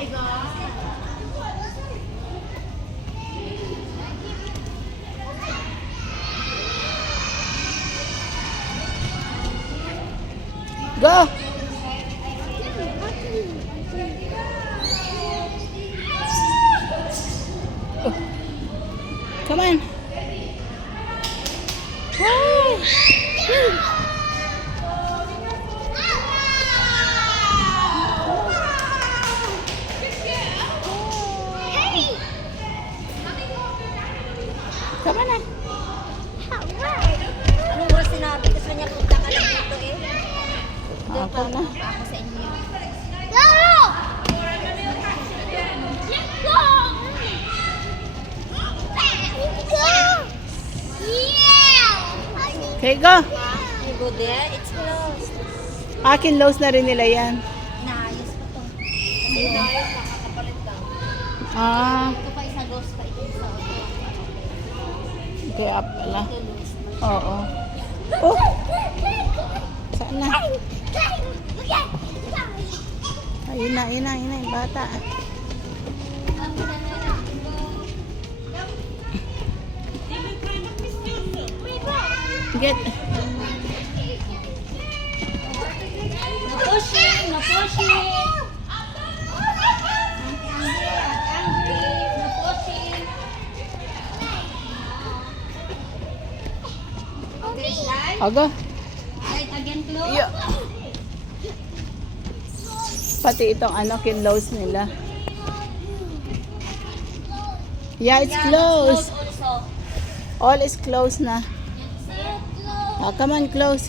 my God. Go! Come on. Woo! On na. Ano ba sinabi ko sa kanya punta ka lang dito eh? Doon Ako na. Ako sa inyo. Go! Let's go! Go! Yeah! Okay, go. You go there, it's closed. Akin lows na rin nila yan. Naayos pa to. Kasi inaayos na kakapalit lang. Ah, Ito pa kaya pala. Oo. Oh, saan na? Ayun na, ayun na, ayun na, yung bata. Get. Aga. Slide again, close. Yeah. Pati itong ano, kinlows nila. Yeah, it's Yeah, closed. close also. All is closed na. Ah, come on, close.